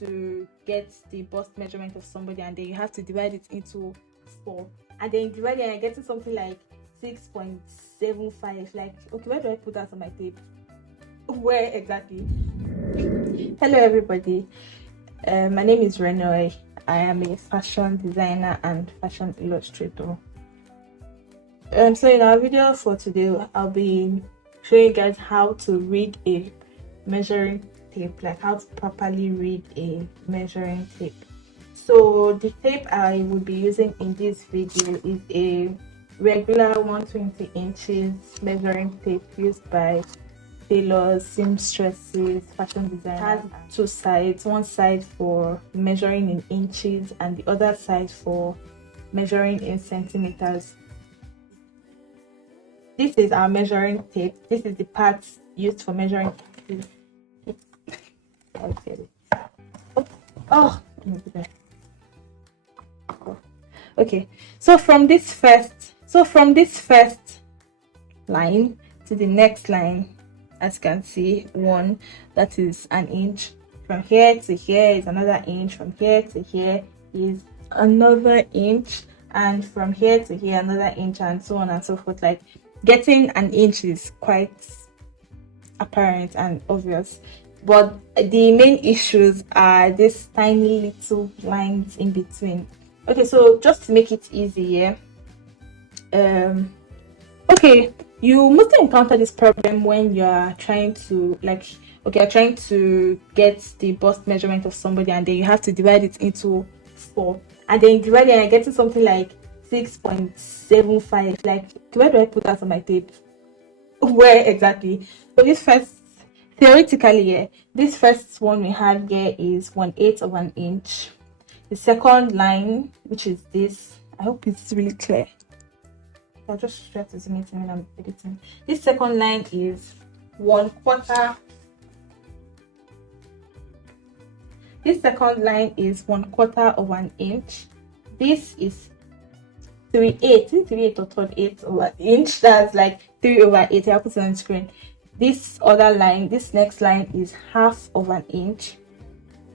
to get the bust measurement of somebody, and then you have to divide it into 4, and then divide it and you're getting something like 6.75. Like, okay, where do I put that on my tape? Where exactly? Hello everybody, my name is Renoy. I am a fashion designer and fashion illustrator. So in our video for today, I'll be showing you guys how to read a measuring tape, like how to properly read a measuring tape. So the tape I will be using in this video is a regular 120 inches measuring tape used by tailors, seamstresses, fashion designers. It has two sides, one side for measuring in inches and the other side for measuring in centimeters. This is our measuring tape. This is the part used for measuring. Okay, so from this first line to the next line, as you can see, one, that is an inch. From here to here is another inch. From here to here is another inch, and from here to here another inch, and so on and so forth. Like, getting an inch is quite apparent and obvious, but the main issues are these tiny little lines in between. Okay, so just to make it easier, okay, you mostly encounter this problem when you're trying to you're trying to get the bust measurement of somebody, and then you have to divide it into 4, and then you divide it and you're getting something like 6.75. Like, where do I put that on my tape? Where exactly? So this first, theoretically, this first one we have here is 1/8 of an inch. The second line, which is this, I hope it's really clear. I'll just try to zoom it in when I'm editing. This second line is 1/4. This second line is 1/4 of an inch. This is 3/8 or 3/8 of an inch. That's like 3/8. I'll put it on the screen. This other line, this next line, is 1/2 of an inch.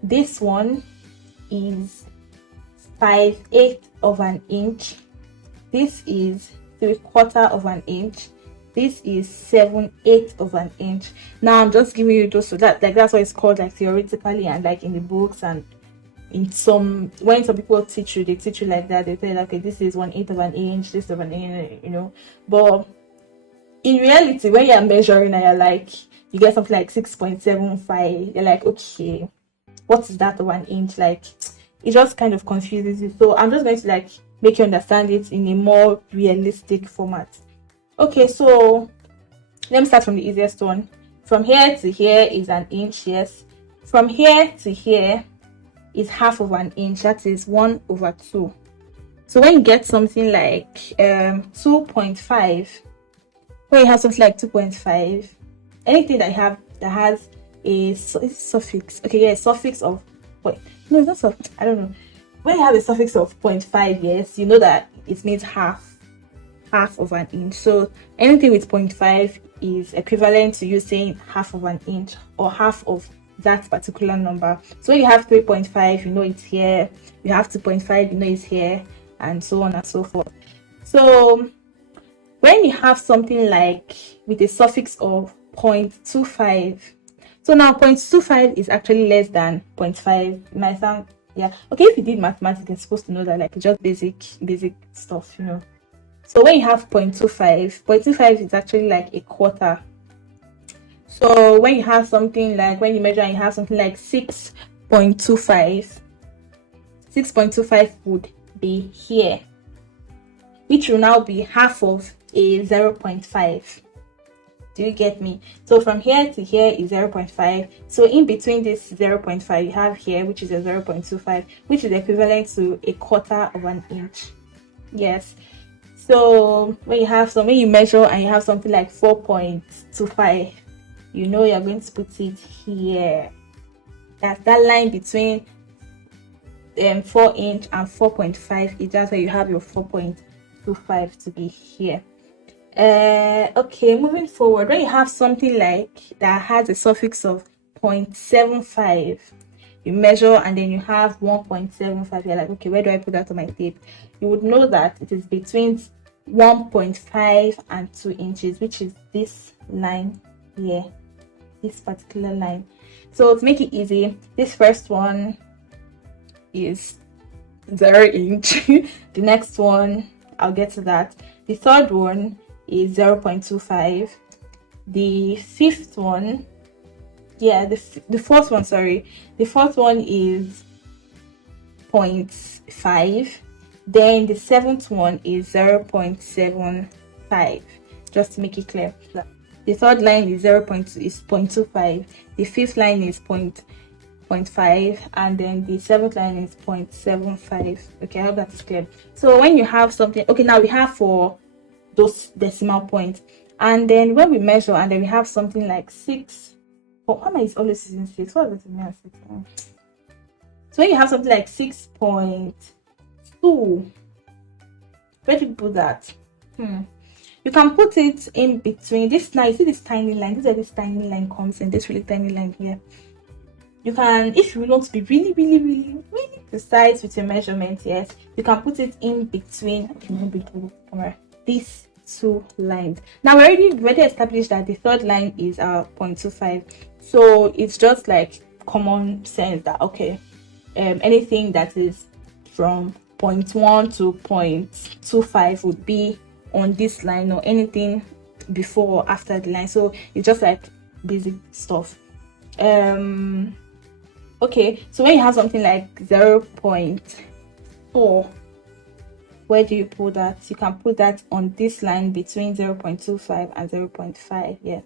This one is 5/8 of an inch. This is 3/4 of an inch. This is 7/8 of an inch. Now I'm just giving you those, so that that's what it's called, like theoretically, and like in the books, and in when some people teach you, they teach you like that. They tell you, okay, this is 1/8 of an inch, this of an inch, but in reality, when you're measuring and you're like, you get something like 6.75, you're like, okay, what is that of an inch? Like, it just kind of confuses you. So I'm just going to make you understand it in a more realistic format. Okay, so let me start from the easiest one. From here to here is an inch, yes. From here to here is 1/2 of an inch, that is 1/2. So when you get something like 2.5, when you have something like 2.5, anything that has a suffix, okay, yeah, suffix of, wait, no, it's not suffix, I don't know. When you have a suffix of 0.5, yes, you know that it means half of an inch. So anything with 0.5 is equivalent to you saying 1/2 of an inch, or half of that particular number. So when you have 3.5, you know it's here. You have 2.5, you know it's here, and so on and so forth. So when you have something like with a suffix of 0.25, so now 0.25 is actually less than 0.5. It might sound, yeah, okay, if you did mathematics, you're supposed to know that, like, just basic stuff, So when you have 0.25 is actually like a quarter. So when you have something like, when you measure and you have something like 6.25 would be here, which will now be half of a 0.5. Do you get me? So from here to here is 0.5. So in between this 0.5, you have here, which is a 0.25, which is equivalent to a quarter of an inch. Yes. So when you measure and you have something like 4.25, you know you're going to put it here. That's that line between 4 inch and 4.5 is just where you have your 4.25 to be here. Okay, moving forward, when you have something like that has a suffix of 0.75, you measure and then you have 1.75, you're like, okay, where do I put that on my tape? You would know that it is between 1.5 and 2 inches, which is this line here, this particular line. So to make it easy, this first one is 0 inch. The next one, I'll get to that. The third one is 0.25. The fifth one, the fourth one, sorry, the fourth one is 0.5. Then the seventh one is 0.75, just to make it clear. The third line is 0.25, the fifth line is 0.5, and then the seventh line is 0.75. Okay, I hope that's clear. So when you have something, okay, now we have for those decimal points, and then when we measure and then we have something like 6, oh, how am I always using 6? What does it mean? 6? So when you have something like 6.2, where do you put that? You can put it in between this line. You see this tiny line? This is where this tiny line comes in, this really tiny line here. You can, if you want to be really precise with your measurement, yes, you can put it in between these two lines. Now we already established that the third line is 0.25, so it's just like common sense that okay, anything that is from 0.1 to 0.25 would be on this line, or anything before or after the line. So it's just like basic stuff. Okay, so when you have something like 0.4, where do you put that? You can put that on this line between 0.25 and 0.5. Yeah.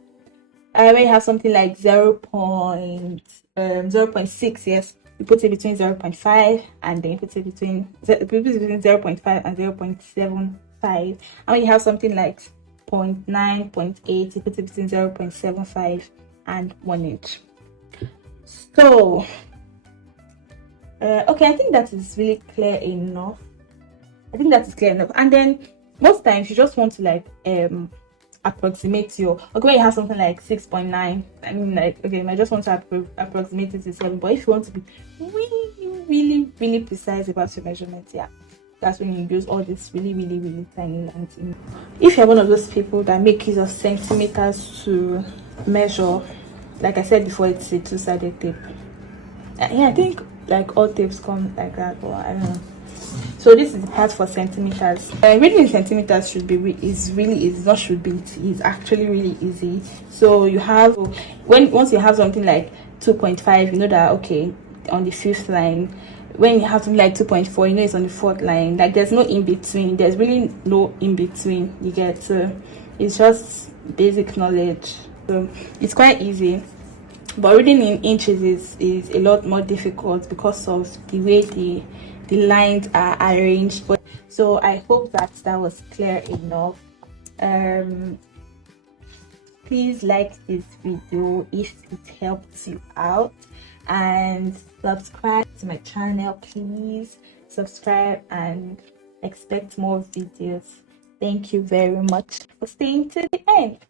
When you have something like 0.6, yes, you put it between 0.5 and then you put it between 0.5 and 0.75. And when you have something like 0.9, 0.8, you put it between 0.75 and 1 inch. So okay, I think that is really clear enough. And then most times you just want to like approximate your, okay, when you have something like 6.9, I mean, like, okay, I just want to approximate it to 7. But if you want to be really precise about your measurements, yeah, that's when you use all this really tiny lines. If you're one of those people that make use of centimeters to measure, like I said before, it's a two-sided tape. Yeah, I think like all tapes come like that, but I don't know. So this is the part for centimeters. Reading in centimeters should be is really easy. Not should be, it is actually really easy. So you have, once you have something like 2.5, you know that okay, on the fifth line. When you have something like 2.4, you know it's on the fourth line. Like there's no in between. There's really no in between. You get, so it's just basic knowledge. So it's quite easy. But reading in inches is a lot more difficult because of the way the lines are arranged. But so I hope that was clear enough. Please like this video if it helps you out, and subscribe to my channel. Please subscribe and expect more videos. Thank you very much for staying to the end.